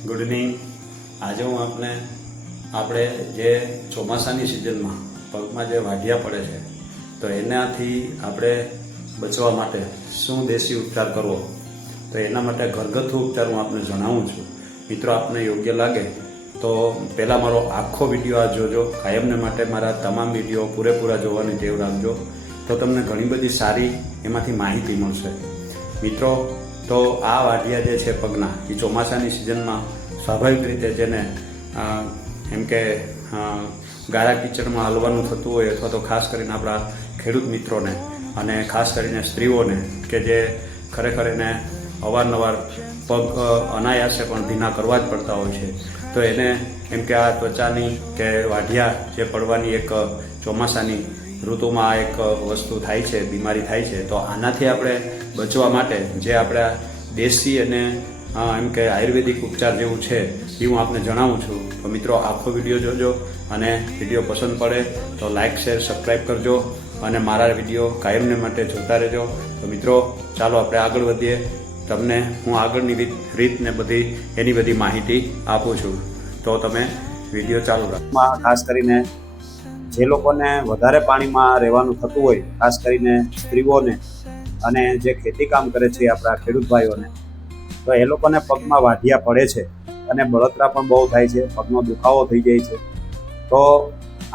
Good evening. આજે હું આપણે જે ચોમાસાની સિઝનમાં પગમાં જે વાઢિયા પડે છે તો એનાથી આપણે બચવા માટે શું દેશી ઉપચાર કરવો, તો એના માટે ઘરગથ્થુ ઉપચાર હું આપને જણાવું છું। મિત્રો, આપને યોગ્ય લાગે તો પહેલાં મારો આખો વિડીયો આ જોજો। કાયમને માટે મારા તમામ વિડીયો પૂરેપૂરા જોવાની ટેવ રાખજો, તો તમને ઘણી બધી સારી એમાંથી માહિતી મળશે। મિત્રો, તો આ વાઢિયા જે છે પગના, એ ચોમાસાની સિઝનમાં સ્વાભાવિક રીતે જેને એમ કે ગાળા કીચડમાં હલવાનું થતું હોય, અથવા તો ખાસ કરીને આપણા ખેડૂત મિત્રોને અને ખાસ કરીને સ્ત્રીઓને કે જે ખરેખર એને અવારનવાર પગ અનાયાસે પણ ભીના કરવા જ પડતા હોય છે, તો એને એમ કે આ ત્વચાની કે વાઢિયા જે પડવાની એક ચોમાસાની ઋતુમાં આ એક વસ્તુ થાય છે, બીમારી થાય છે, તો આનાથી આપણે બચવા માટે જે આપણા દેશી અને એમ કે આયુર્વેદિક ઉપચાર જેવું છે એ હું આપને જણાવું છું। તો મિત્રો, આખો વિડીયો જોજો અને વિડીયો પસંદ પડે તો લાઇક, શેર, સબસ્ક્રાઈબ કરજો અને મારા વિડીયો કાયમને માટે જોતા રહેજો। તો મિત્રો, ચાલો આપણે આગળ વધીએ। તમને હું આગળની રીતને બધી એની બધી માહિતી આપું છું, તો તમે વિડીયો ચાલુ રાખો। ખાસ કરીને જે લોકોને વધારે પાણીમાં રહેવાનું થતું હોય, ખાસ કરીને સ્ત્રીઓને અને જે ખેતી કામ કરે છે આપણા ખેડૂત ભાઈઓને, તો એ લોકોને પગમાં વાઢિયા પડે છે અને બળતરા પણ બહુ થાય છે, પગનો દુખાવો થઈ જાય છે। તો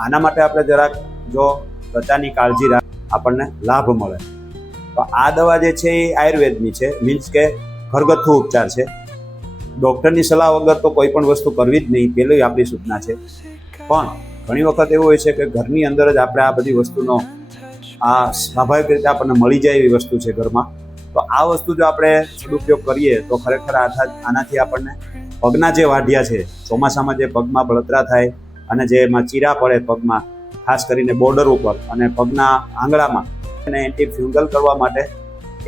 આના માટે આપણે જરાક જો ત્વચાની કાળજી રાખ આપણને લાભ મળે, તો આ દવા જે છે એ આયુર્વેદની છે, મીન્સ કે ઘરગથ્થુ ઉપચાર છે। ડૉક્ટરની સલાહ વગર તો કોઈ પણ વસ્તુ કરવી જ નહીં, પહેલી આપણી સૂચના છે। પણ ઘણી વખત એવું હોય છે કે ઘરની અંદર જ આપણે આ બધી વસ્તુનો આ સ્વાભાવિક રીતે આપણને મળી જાય એવી વસ્તુ છે ઘરમાં, તો આ વસ્તુ જો આપણે સદુપયોગ કરીએ તો ખરેખર આનાથી આપણને પગના જે વાઢિયા છે, ચોમાસામાં જે પગમાં બળતરા થાય અને જે એમાં ચીરા પડે પગમાં, ખાસ કરીને બોર્ડર ઉપર અને પગના આંગળામાં, એને એન્ટી ફ્યુંગલ કરવા માટે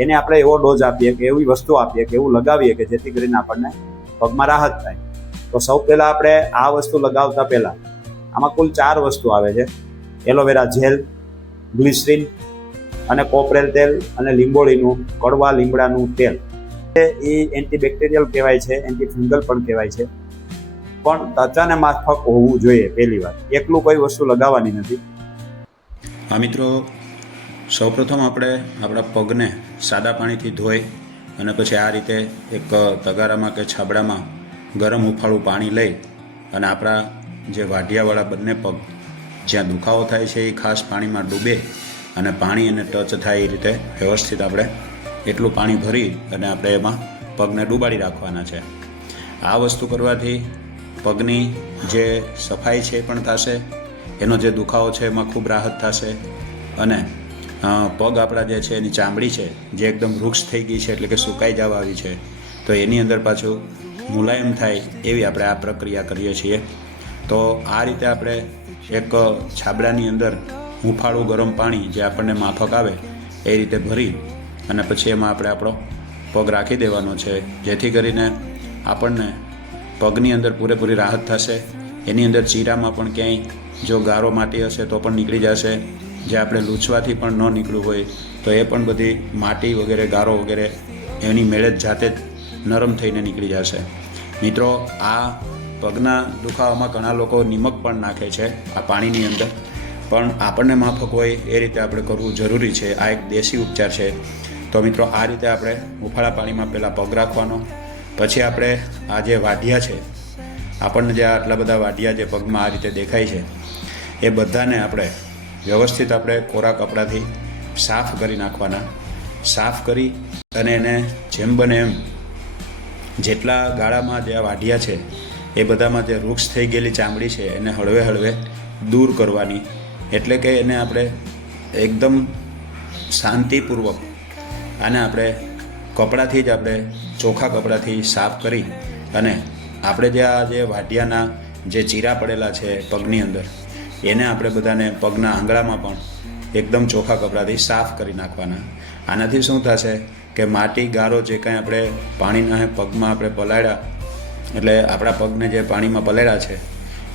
એને આપણે એવો ડોઝ આપીએ કે એવી વસ્તુ આપીએ કે એવું લગાવીએ કે જેથી કરીને આપણને પગમાં રાહત થાય। તો સૌ પહેલાં આપણે આ વસ્તુ લગાવતા પહેલાં આમાં કુલ 4 વસ્તુ આવે છે: એલોવેરા જેલ, ગ્લિસરીન અને કોપરેલ તેલ અને લીંબોળીનું કડવા લીમડાનું તેલ। એ એન્ટીબેક્ટેરિયલ કહેવાય છે, એન્ટી ફંગલ પણ કહેવાય છે, પણ ત્વચાને માફક હોવું જોઈએ। પહેલી વાત, એકલું કોઈ વસ્તુ લગાવવાની નથી। હા મિત્રો, સૌપ્રથમ આપણે આપણા પગને સાદા પાણીથી ધોઈ અને પછી આ રીતે એક તગારામાં કે છાબડામાં ગરમ હુંફાળું પાણી લઈ અને આપણા જે વાઢિયાવાળા બંને પગ જ્યાં દુખાવો થાય છે એ ખાસ પાણીમાં ડૂબે અને પાણી એને ટચ થાય એ રીતે વ્યવસ્થિત આપણે એટલું પાણી ભરી અને આપણે એમાં પગને ડૂબાડી રાખવાના છે। આ વસ્તુ કરવાથી પગની જે સફાઈ છે એ પણ થશે, એનો જે દુખાવો છે એમાં ખૂબ રાહત થશે અને પગ આપણા જે છે એની ચામડી છે જે એકદમ વૃક્ષ થઈ ગઈ છે, એટલે કે સુકાઈ જવા આવી છે, તો એની અંદર પાછું મુલાયમ થાય એવી આપણે આ પ્રક્રિયા કરીએ છીએ। તો આ રીતે આપણે એક છાબડાની અંદર હુંફાળું ગરમ પાણી જે આપણને માફક આવે એ રીતે ભરી અને પછી એમાં આપણે આપણો પગ રાખી દેવાનો છે, જેથી કરીને આપણને પગની અંદર પૂરેપૂરી રાહત થશે। એની અંદર ચીરામાં પણ ક્યાંય જો ગારો માટી હશે તો પણ નીકળી જશે, જે આપણે લૂછવાથી પણ ન નીકળ્યું હોય તો એ પણ બધી માટી વગેરે, ગારો વગેરે એની મેળે જ જાતે જ નરમ થઈને નીકળી જશે। મિત્રો, આ પગના દુખાવામાં ઘણા લોકો નિમક પણ નાખે છે આ પાણીની અંદર, પણ આપણને માફક હોય એ રીતે આપણે કરવું જરૂરી છે। આ એક દેશી ઉપચાર છે। તો મિત્રો, આ રીતે આપણે હુંફાળા પાણીમાં પહેલાં પગ રાખવાનો, પછી આપણે આ જે વાઢિયા છે, આપણને જે આટલા બધા વાઢિયા જે પગમાં આ રીતે દેખાય છે, એ બધાને આપણે વ્યવસ્થિત આપણે કોરા કપડાથી સાફ કરી નાખવાના। સાફ કરી અને એને જેમ બને એમ જેટલા ગાળામાં જે વાઢિયા છે એ બધામાં જે વૃક્ષ થઈ ગયેલી ચામડી છે એને હળવે હળવે દૂર કરવાની, એટલે કે એને આપણે એકદમ શાંતિપૂર્વક આને આપણે કપડાથી જ આપણે ચોખ્ખા કપડાથી સાફ કરી અને આપણે જે આ જે વાઢિયાના જે ચીરા પડેલા છે પગની અંદર, એને આપણે બધાને પગના આંગળામાં પણ એકદમ ચોખ્ખા કપડાથી સાફ કરી નાખવાના। આનાથી શું થશે કે માટી, ગારો જે કાંઈ આપણે પાણીના પગમાં આપણે પલાળ્યા, એટલે આપણા પગને જે પાણીમાં પલાળ્યા છે,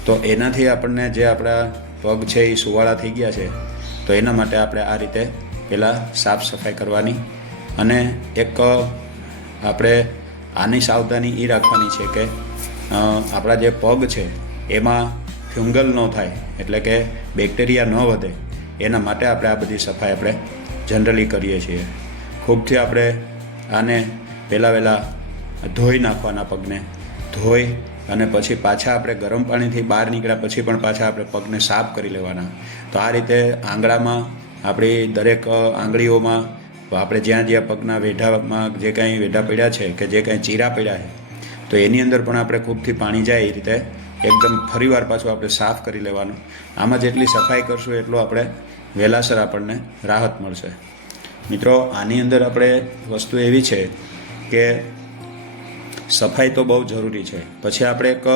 તો એનાથી આપણને જે આપણા પગ છે એ સુવાળા થઈ ગયા છે, તો એના માટે આપણે આ રીતે પહેલાં સાફ સફાઈ કરવાની। અને એક આપણે આની સાવધાની એ રાખવાની છે કે આપણા જે પગ છે એમાં ફ્યુંગલ ન થાય, એટલે કે બેક્ટેરિયા ન વધે, એના માટે આપણે આ બધી સફાઈ આપણે જનરલી કરીએ છીએ. ખૂબથી આપણે આને વહેલા ધોઈ નાખવાના, પગને ધોઈ અને પછી પાછા આપણે ગરમ પાણીથી બહાર નીકળ્યા પછી પણ પાછા આપણે પગને સાફ કરી લેવાના. તો આ રીતે આંગળામાં, આપણી દરેક આંગળીઓમાં, આપણે જ્યાં જ્યાં પગના વેઢામાં જે કાંઈ વેઢા પડ્યા છે કે જે કાંઈ ચીરા પડ્યા છે, તો એની અંદર પણ આપણે ખૂબથી પાણી જાય એ રીતે એકદમ ફરીવાર પાછું આપણે સાફ કરી લેવાનું. આમાં જેટલી સફાઈ કરશું એટલું આપણે વહેલાસર આપણને રાહત મળશે. મિત્રો, આની અંદર આપણે વસ્તુ એવી છે કે સફાઈ તો બહુ જરૂરી છે. પછી આપણે એક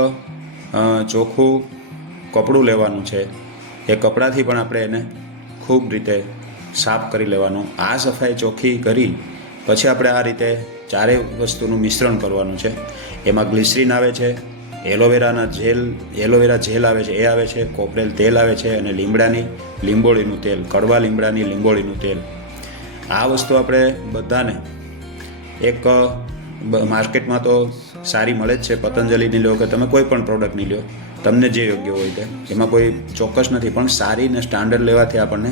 ચોખ્ખું કપડું લેવાનું છે, એ કપડાથી પણ આપણે એને ખૂબ રીતે સાફ કરી લેવાનું. આ સફાઈ ચોખ્ખી કરી પછી આપણે આ રીતે ચારેય વસ્તુનું મિશ્રણ કરવાનું છે. એમાં ગ્લિસરીન આવે છે, એલોવેરા જેલ આવે છે, એ આવે છે, કોપરેલ તેલ આવે છે, અને લીંબોળીનું તેલ, કડવા લીમડાની લીંબોળીનું તેલ. આ વસ્તુ આપણે બધાને એક માર્કેટમાં તો સારી મળે જ છે, પતંજલિની લો કે તમે કોઈ પણ પ્રોડક્ટની લો, તમને જે યોગ્ય હોય તે, એમાં કોઈ ચોક્કસ નથી, પણ સારી ને સ્ટાન્ડર્ડ લેવાથી આપણને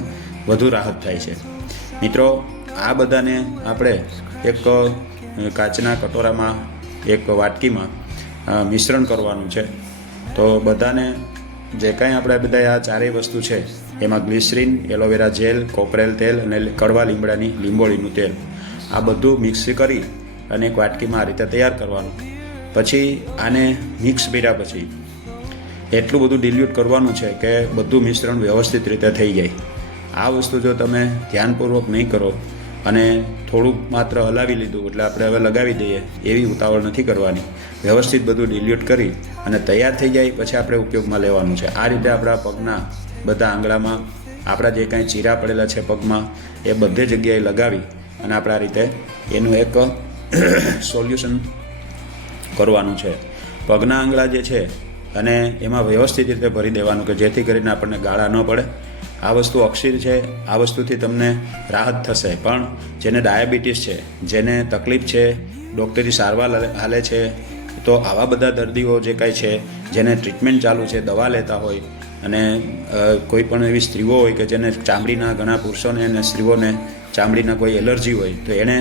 વધુ રાહત થાય છે. મિત્રો, આ બધાને આપણે એક કાચના કટોરામાં, એક વાટકીમાં મિશ્રણ કરવાનું છે. તો બધાને જે કાંઈ આપણે બધા આ ચારેય વસ્તુ છે એમાં ગ્લિસરીન, એલોવેરા જેલ, કોપરેલ તેલ અને કડવા લીમડાની લીંબોળીનું તેલ, આ બધું મિક્સ કરી અને એક વાટકીમાં આ રીતે તૈયાર કરવાનું. પછી આને મિક્સ કર્યા પછી એટલું બધું ડિલ્યુટ કરવાનું છે કે બધું મિશ્રણ વ્યવસ્થિત રીતે થઈ જાય. આ વસ્તુ જો તમે ધ્યાનપૂર્વક નહીં કરો અને થોડુંક માત્ર હલાવી લીધું એટલે આપણે હવે લગાવી દઈએ એવી ઉતાવળ નથી કરવાની. વ્યવસ્થિત બધું ડિલ્યુટ કરી અને તૈયાર થઈ જાય પછી આપણે ઉપયોગમાં લેવાનું છે. આ રીતે આપણા પગના બધા આંગળામાં આપણા જે કાંઈ ચીરા પડેલા છે પગમાં એ બધે જગ્યાએ લગાવી અને આપણે આ રીતે એનું એક સોલ્યુશન કરવાનું છે. પગના આંગળા જે છે અને એમાં વ્યવસ્થિત રીતે ભરી દેવાનું કે જેથી કરીને આપણને ગાળા ન પડે. આ વસ્તુ અક્ષીર છે, આ વસ્તુથી તમને રાહત થશે. પણ જેને ડાયાબિટીસ છે, જેને તકલીફ છે, ડૉક્ટરી સારવાર હાલે છે, તો આવા બધા દર્દીઓ જે કાંઈ છે, જેને ટ્રીટમેન્ટ ચાલુ છે, દવા લેતા હોય, અને કોઈ પણ એવી સ્ત્રીઓ હોય કે જેને ચામડીના, ઘણા પુરુષોને અને સ્ત્રીઓને ચામડીના કોઈ એલર્જી હોય, તો એણે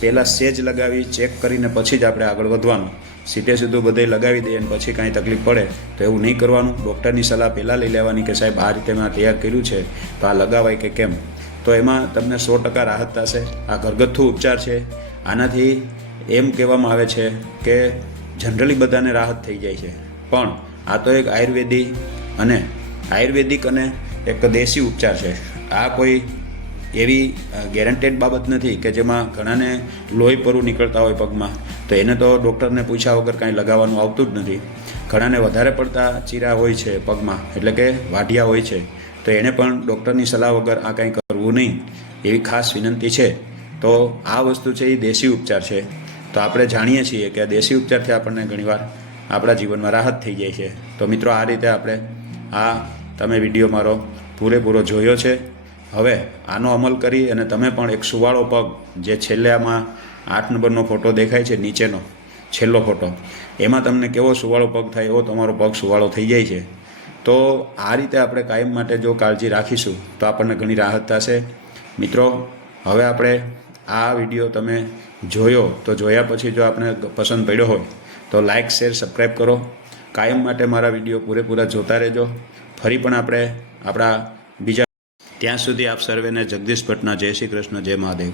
પહેલાં સેજ લગાવી ચેક કરીને પછી જ આપણે આગળ વધવાનું. સીધે સીધું બધે લગાવી દઈએ અને પછી કાંઈ તકલીફ પડે તો એવું નહીં કરવાનું. ડૉક્ટરની સલાહ પહેલાં લઈ લેવાની કે સાહેબ આ રીતે મેં તૈયાર કર્યું છે તો આ લગાવાય કે કેમ. તો એમાં તમને 100% રાહત થશે. આ ઘરગથ્થુ ઉપચાર છે. આનાથી એમ કહેવામાં આવે છે કે જનરલી બધાને રાહત થઈ જાય છે, પણ આ તો એક આયુર્વેદિક અને એક દેશી ઉપચાર છે. આ કોઈ એવી ગેરંટેડ બાબત નથી કે જેમાં ઘણાને લોહી પરવું નીકળતા હોય પગમાં, તો એને તો ડૉક્ટરને પૂછ્યા વગર કાંઈ લગાવવાનું આવતું જ નથી. ઘણાને વધારે પડતા ચીરા હોય છે પગમાં, એટલે કે વાઢિયા હોય છે, તો એણે પણ ડૉક્ટરની સલાહ વગર આ કાંઈ કરવું નહીં એવી ખાસ વિનંતી છે. તો આ વસ્તુ છે એ દેશી ઉપચાર છે. તો આપણે જાણીએ છીએ કે આ દેશી ઉપચારથી આપણને ઘણીવાર આપણા જીવનમાં રાહત થઈ જાય છે. તો મિત્રો, આ રીતે આપણે તમે વિડીયો મારો પૂરેપૂરો જોયો છે. હવે આનો અમલ કરી અને તમે પણ એક સુવાળો પગ, જે છેલ્લે આમાં 8 નંબરનો ફોટો દેખાય છે, નીચેનો છેલ્લો ફોટો, એમાં તમને કેવો સુવાળો પગ થાય એવો તમારો પગ સુવાળો થઈ જાય છે. તો આ રીતે આપણે કાયમ માટે જો કાળજી રાખીશું તો આપણને ઘણી રાહત થશે. મિત્રો, હવે આપણે આ વિડીયો તમે જોયો, તો જોયા પછી જો આપણે પસંદ પડ્યો હોય તો લાઇક, શેર, સબસ્ક્રાઈબ કરો. કાયમ માટે મારા વિડીયો પૂરેપૂરા જોતા રહેજો. ફરી પણ આપણે આપણા બીજા, ત્યાં સુધી આપ સર્વેને જગદીશ ભટ્ટના જય શ્રી કૃષ્ણ, જય મહાદેવ.